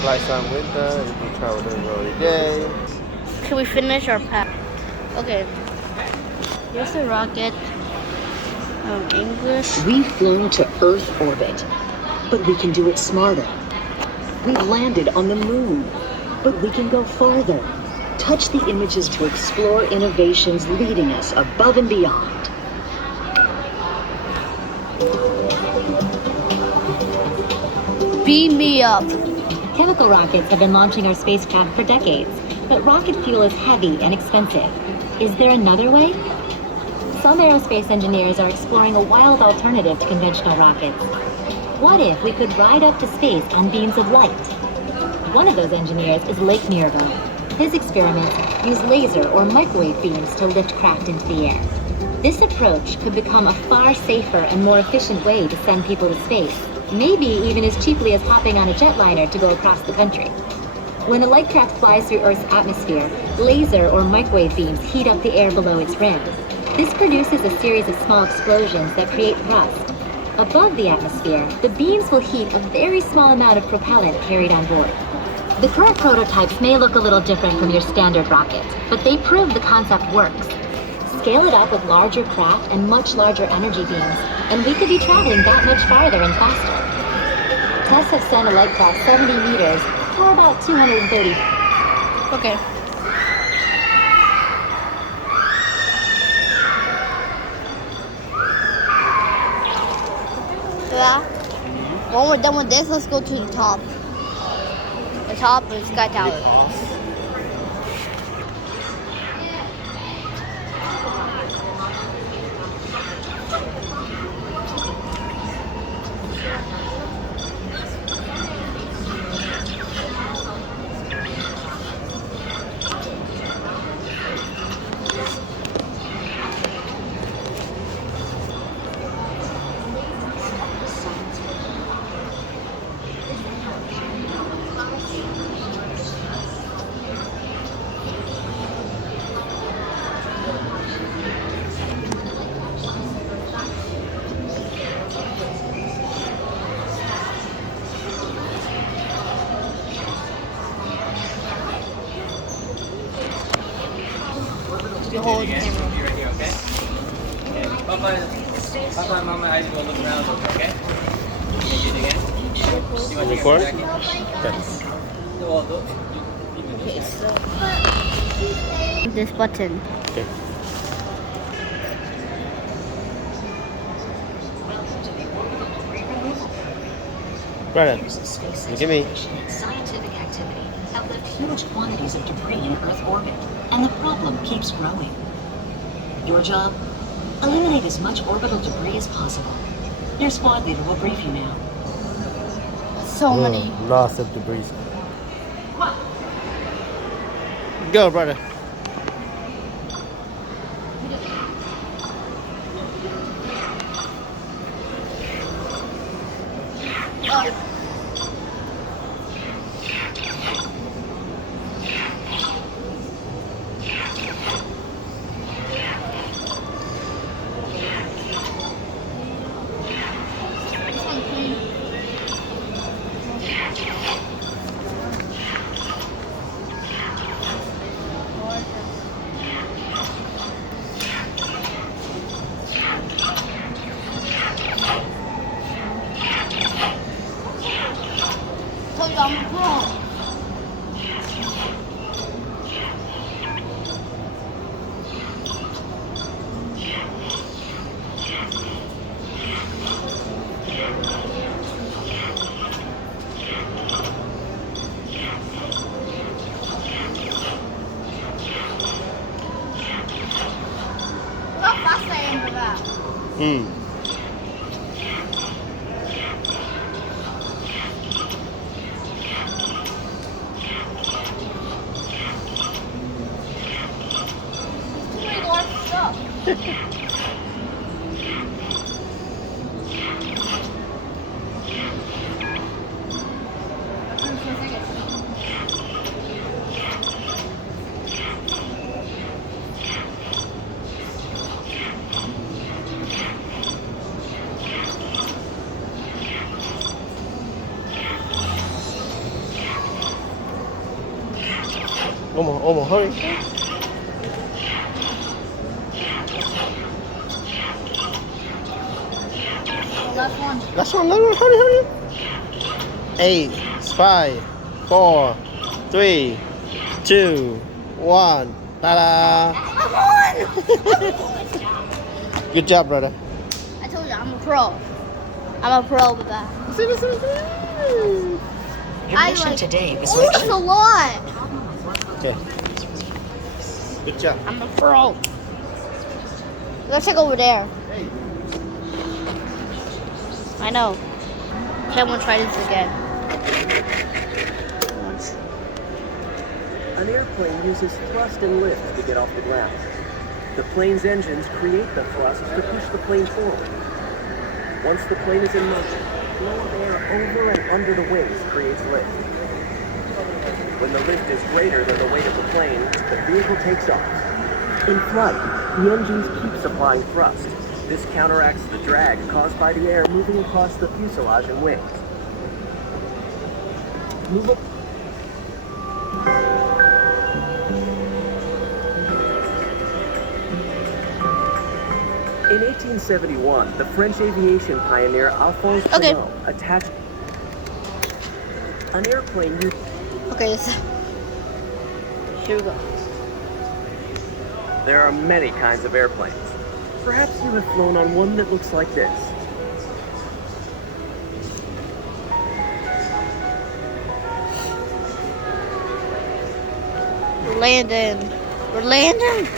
Fly some winter, if we travel during every day. Can we finish our pack? Okay. Here's the rocket. English. We've flown to Earth orbit, but we can do it smarter. We've landed on the moon, but we can go farther. Touch the images to explore innovations leading us above and beyond. Beam me up. Chemical rockets have been launching our spacecraft for decades, but rocket fuel is heavy and expensive. Is there another way? Some aerospace engineers are exploring a wild alternative to conventional rockets. What if we could ride up to space on beams of light? One of those engineers is Lake Mirabeau. His experiments use laser or microwave beams to lift craft into the air. This approach could become a far safer and more efficient way to send people to space, maybe even as cheaply as hopping on a jetliner to go across the country. When a light craft flies through Earth's atmosphere, laser or microwave beams heat up the air below its rim. This produces a series of small explosions that create thrust. Above the atmosphere, the beams will heat a very small amount of propellant carried on board. The current prototypes may look a little different from your standard rocket, but they prove the concept works. Scale it up with larger craft and much larger energy beams, and we could be traveling that much farther and faster. Tests have sent a light craft 70 meters, or about 230. Okay. Yeah. When we're done with this, let's go to the top. The top of the Sky Tower. You hold the camera. Be right here, okay? Okay. Papa and Mama, I will look around, okay? Okay, you again? You want to Record? take a Yes. Okay, so this button. Okay. Brandon, look at me. Scientific activity have left huge quantities of debris in Earth orbit, and the problem keeps growing. Your job? Eliminate as much orbital debris as possible. Your squad leader will brief you now. So many. Lots of debris. Go, brother. Mm. Almost, hurry. Last one, hurry. 8, 5, 4, 3, 2, 1. Ta-da! I'm on! Good job, brother. I told you, I'm a pro. I'm a pro with that. Your mission today was Oh, that's a lot. Okay. Good job. I'm a pro. Let's check over there. I know. Okay, I'm gonna try this again. An airplane uses thrust and lift to get off the ground. The plane's engines create the thrust to push the plane forward. Once the plane is in motion, flow of air over and under the wings creates lift. When the lift is greater than the weight of the plane, the vehicle takes off. In flight, the engines keep supplying thrust. This counteracts the drag caused by the air moving across the fuselage and wings. Move up. In 1871, the French aviation pioneer Alphonse Pénaud attached an airplane used. Okay, so here we go. There are many kinds of airplanes. Perhaps you have flown on one that looks like this. We're landing. We're landing.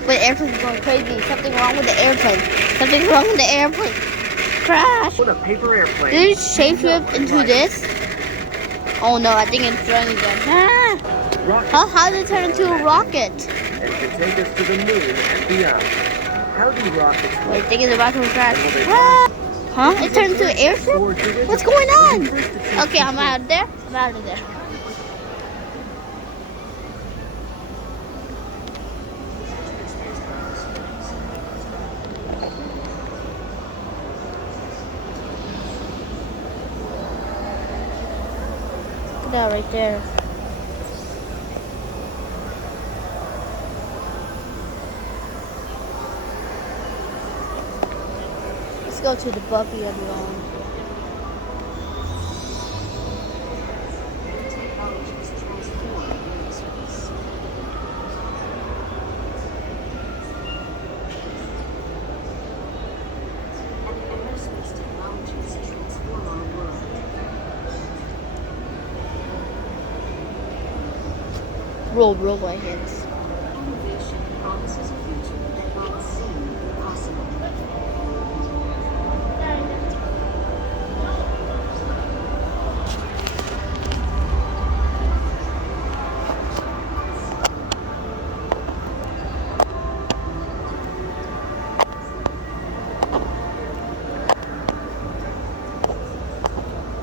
But the airplane's going crazy. Something wrong with the airplane. Something wrong with the airplane. Crash. With a paper airplane. Did it shapeshift into this? Oh no, I think it's running again. Ah. How did it turn into a rocket? And can take us to the moon and beyond. How do rockets Wait, I work? think it's about to crash. Ah. Huh? It turned into an airship? What's going on? Okay, I'm out of there. I'm out of there. Look at that right there. Let's go to the Buffy of Long. Roll my hands. Innovation promises a future that might seem impossible.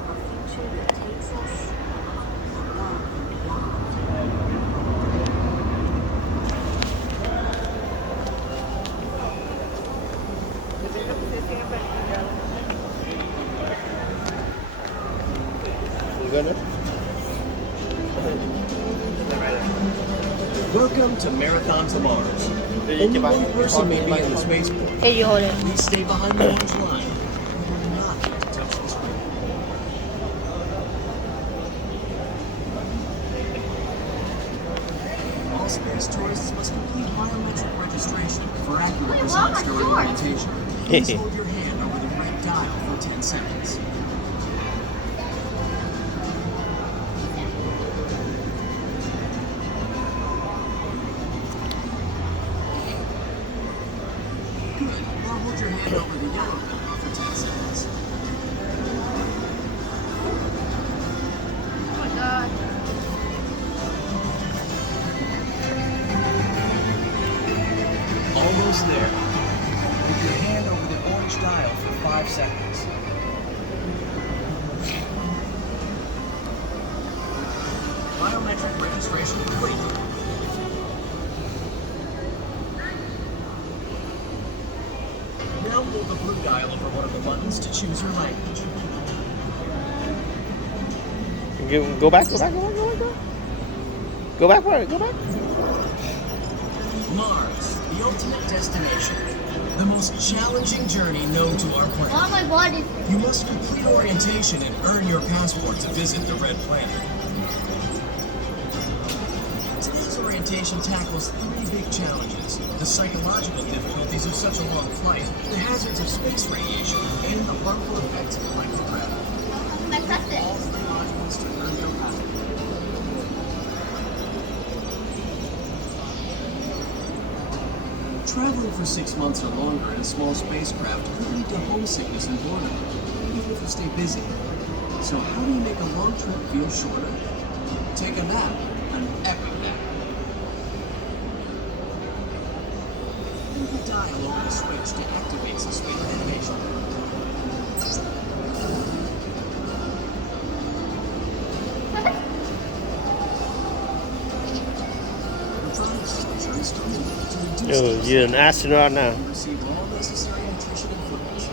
A future that takes us above and beyond. You good now? Welcome to Marathon to Mars. Only one person may be in the spaceport. Hey, you hold it. Please stay behind the orange line. You will not get to touch the screen. All space tourists must complete biometric registration for accurate results during orientation. Please hold your hand over the red dial for 10 seconds. Good. Now hold your hand over the yellow dial for 10 seconds. Oh my god. Almost there. Put your hand over the orange dial for 5 seconds. Biometric registration complete. Now hold the blue dial over one of the buttons to choose your language. Go back, go back, go back, go back, go back. Go back, where? Go back. Mars, the ultimate destination. The most challenging journey known to our planet. Oh my body. You must complete orientation and earn your passport to visit the Red Planet. Today's orientation tackles 3 big challenges: the psychological difficulties of such a long flight, the hazards of space radiation, and the harmful effects of microgravity. I pressed it. All 3 modules to earn your passport. Traveling for 6 months or longer in a small spacecraft could lead to homesickness and boredom, even if you stay busy. So how do you make a long trip feel shorter? Take a nap, an epic nap. Move the dial over the switch to activate suspended animation. Electronic structure is tuned to reduce Oh, you're an astronaut now. and receive all necessary nutrition and fluids.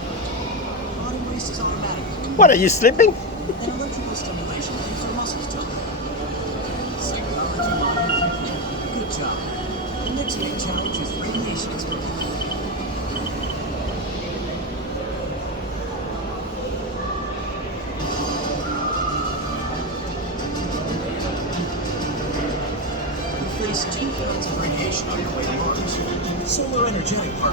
Body waste is automatic. What, are you sleeping? And electrical stimulation keeps our muscles tilted. Psychology model complete. Good job. The next big challenge is radiation exposure. You face 2 pounds of radiation on your way to Mars. Solar energetic particles